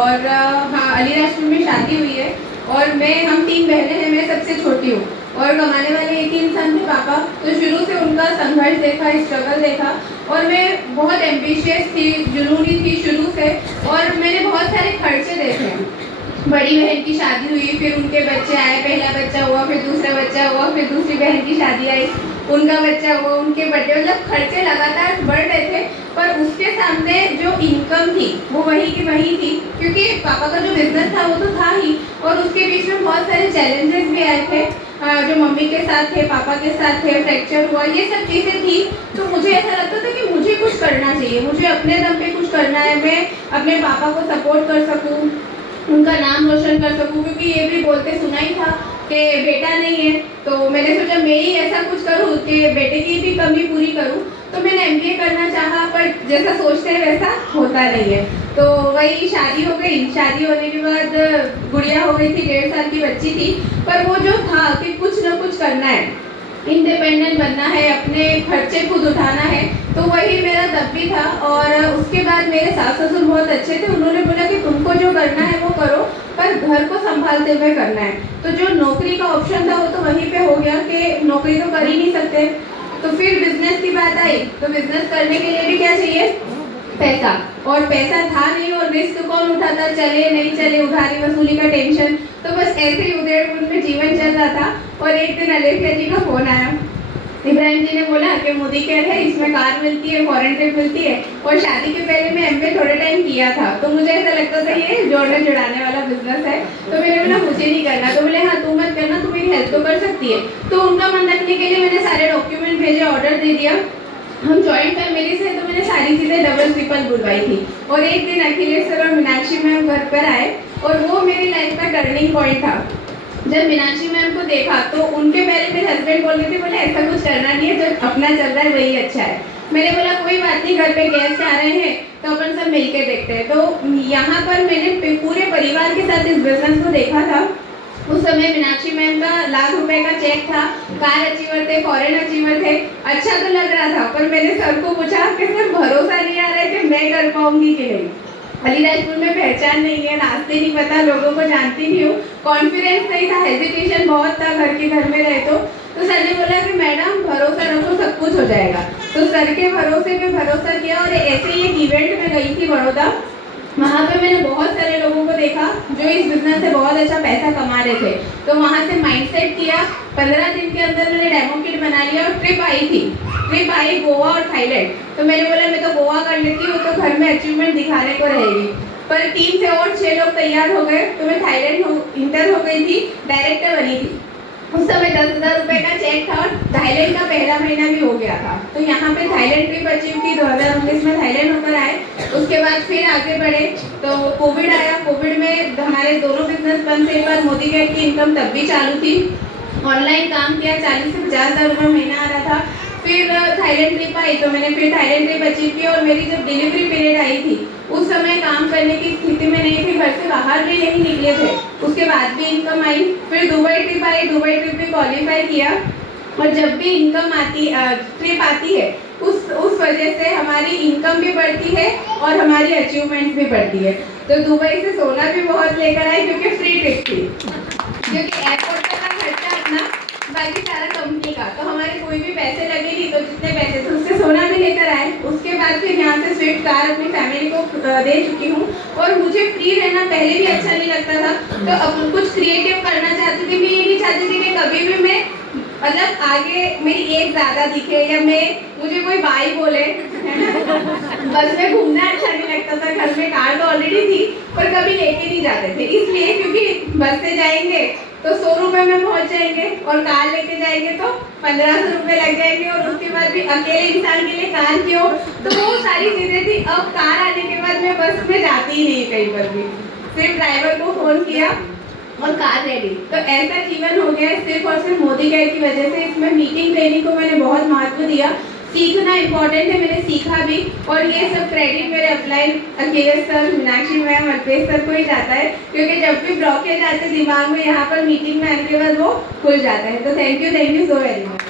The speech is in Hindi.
और हाँ, अलीराजपुर में शादी हुई है और हम 3 बहनें हैं, मैं सबसे छोटी हूँ और कमाने वाले एक ही इंसान थे पापा। तो शुरू से उनका संघर्ष देखा, स्ट्रगल देखा और मैं बहुत एम्बिशियस थी, जुनूनी थी शुरू से और मैंने बहुत सारे खर्चे देखे हैं। बड़ी बहन की शादी हुई, फिर उनके बच्चे आए, पहला बच्चा हुआ, फिर दूसरा बच्चा हुआ, फिर दूसरी बहन की शादी आई, उनका बच्चा हुआ, उनके बर्थडे, मतलब खर्चे लगातार बढ़ रहे थे। पर उसके सामने जो इनकम थी वो वही की वही थी, क्योंकि पापा का जो बिजनेस था वो तो था ही और उसके बीच में बहुत सारे चैलेंजेस भी आए थे जो मम्मी के साथ थे, पापा के साथ थे, फ्रैक्चर हुआ, ये सब चीज़ें थी। तो मुझे ऐसा लगता था कि मुझे कुछ करना चाहिए, मुझे अपने दम पे कुछ करना है, मैं अपने पापा को सपोर्ट कर सकूँ, उनका नाम रोशन कर सकूं, क्योंकि ये भी बोलते सुना ही था कि बेटा नहीं है। तो मैंने सोचा मैं ही ऐसा कुछ करूं कि बेटे की भी कमी पूरी करूं। तो मैंने एमबीए करना चाहा, पर जैसा सोचते हैं वैसा होता नहीं है। तो वही शादी हो गई, शादी होने के बाद गुड़िया हो गई थी, 1.5 साल की बच्ची थी। पर वो जो था कि कुछ ना कुछ करना है, इंडिपेंडेंट बनना है, अपने खर्चे खुद उठाना है, तो वही मेरा तब भी था। और उसके बाद मेरे सास ससुर बहुत अच्छे थे, उन्होंने बोला कि तुमको जो करना है वो करो, पर घर को संभालते हुए करना है। तो जो नौकरी का ऑप्शन था वो तो वहीं पे हो गया कि नौकरी तो कर ही नहीं सकते। तो फिर बिजनेस की बात आई, तो बिजनेस करने के लिए भी क्या चाहिए, पैसा। और पैसा था नहीं और रिस्क कौन उठाता, चले नहीं चले, उधारी वसूली का टेंशन। तो बस ऐसे ही उधेड़-बुन में जीवन चल रहा था। और एक दिन अलेखिया जी का फोन आया, इब्राहिम जी ने बोला कि मोदी कह रहे हैं इसमें कार मिलती है, फॉरेन ट्रिप मिलती है। और शादी के पहले मैं एमबीए थोड़े टाइम किया था, तो मुझे ऐसा लगता था ये जोड़ने जुड़ाने वाला बिजनेस है। तो मैंने बोला मुझे नहीं करना। तो बोले हाँ तू मत करना, तू मेरी हेल्प तो कर सकती है। तो उनका मन रखने के लिए मैंने सारे डॉक्यूमेंट भेजे, ऑर्डर दे दिया। हम जॉइंट फैमिली से, तो मैंने सारी चीज़ें डबल ट्रिपल बुलवाई थी। और एक दिन अखिलेश सर और मीनाक्षी मैम घर पर आए और वो मेरी लाइफ का टर्निंग पॉइंट था। जब मीनाक्षी मैम को देखा तो उनके पहले मेरे हस्बैंड बोल रहे थे, बोले ऐसा कुछ करना नहीं है, जो अपना चल रहा है वही अच्छा है। मैंने बोला कोई बात नहीं, घर पे गेस्ट आ रहे हैं तो अपन सब मिलके देखते हैं। तो यहाँ पर मैंने पूरे परिवार के साथ इस बिजनेस को देखा था। उस समय मीनाक्षी मैम का ₹1,00,000 का चेक था, कार अचीवर थे, फॉरेन अचीवर थे, अच्छा तो लग रहा था। पर मैंने सर को पूछा कि सर भरोसा नहीं आ रहा है कि मैं कर पाऊंगी कि नहीं। अलीराजपुर में पहचान नहीं है, रास्ते नहीं पता, लोगों को जानती नहीं हूँ, कॉन्फिडेंस नहीं था, हेजिटेशन बहुत था घर में रहे। तो सर ने बोला कि मैडम भरोसा रखो, सब कुछ हो जाएगा। तो सर के भरोसे पे भरोसा किया और ऐसे ही एक इवेंट में गई थी बड़ौदा। वहाँ पे मैंने बहुत सारे लोगों को देखा जो इस बिजनेस से बहुत अच्छा पैसा कमा रहे थे। तो वहाँ से माइंडसेट किया, 15 दिन के अंदर मैंने डेमो किट बना लिया और ट्रिप आई गोवा और थाईलैंड। तो मैंने बोला मैं तो गोवा कर लेती हूँ, तो घर में अचीवमेंट दिखाने को रहेगी। पर टीम से और 6 लोग तैयार हो गए, तो मैं थाईलैंड इंटर हो गई थी, डायरेक्टर बनी थी। उस समय 10,000 रुपये का चेक था और थाईलैंड का पहला महीना भी हो गया था। तो यहाँ पे थाईलैंड ट्रिप अचीव की, 2019 में थाईलैंड होकर आए। उसके बाद फिर आगे बढ़े तो कोविड आया। कोविड में हमारे दोनों बिजनेस बंद थे, पर मोदी कैट की इनकम तब भी चालू थी। ऑनलाइन काम किया, 40 से 50,000 रुपये महीना आ रहा था। फिर थाईलैंड ट्रिप आई तो मैंने फिर थाईलैंड ट्रिप अचीव की। और मेरी जब डिलीवरी पीरियड आई थी उस समय काम करने की स्थिति में नहीं थी, घर से बाहर भी नहीं निकले थे। उसके बाद भी इनकम आई। फिर Dubai trip I, Dubai trip भी क्वालिफाई किया। और जब भी इनकम आती, ट्रिप आती है, उस वजह से हमारी इनकम भी बढ़ती है और हमारी अचीवमेंट्स भी बढ़ती है। तो दुबई से सोना भी बहुत लेकर आई क्योंकि फ्री ट्रिप थी, क्योंकि एयरपोर्ट का खर्चा अपना, बाकी सारा कंपनी का। तो हमारे कोई भी पैसे लगे नहीं, तो जितने पैसे थे उससे सोना भी लेकर आए। उसके बाद फिर यहाँ से स्विफ्ट कार अपनी फैमिली को दे चुकी हूँ। और मुझे फ्री रहना पहले भी अच्छा नहीं लगता था, तो अब कुछ क्रिएटिव करना चाहती थी। मैं ये नहीं चाहती थी कि कभी भी मैं, मतलब आगे मेरी एज ज़्यादा दिखे या मुझे कोई बाई बोले, बस में घूमना अच्छा नहीं लगता था। घर में कार तो ऑलरेडी थी पर कभी लेके नहीं जाते थे, इसलिए क्योंकि बस से जाएंगे तो 100 रुपये में पहुंच जाएंगे और कार लेके जाएंगे तो 1500 रुपये लग जाएंगे। और उसके बाद भी अकेले इंसान के लिए कार क्यों, तो वो सारी चीज़ें थी। अब कार आने के बाद मैं बस में जाती ही नहीं कहीं पर भी, सिर्फ ड्राइवर को फ़ोन किया और कार रेडी। तो ऐसा जीवन हो गया सिर्फ और सिर्फ मोदी कैट की वजह से। इसमें मीटिंग ट्रेनिंग को मैंने बहुत महत्व दिया, सीखना इंपॉर्टेंट है, मैंने सीखा भी। और ये सब क्रेडिट मेरे upline Akhilesh sir, Meenakshi ma'am, Alpesh sir को ही जाता है, क्योंकि जब भी ब्लॉकेज आते दिमाग में, यहाँ पर मीटिंग में आने के बाद वो खुल जाता है। तो thank you so very much.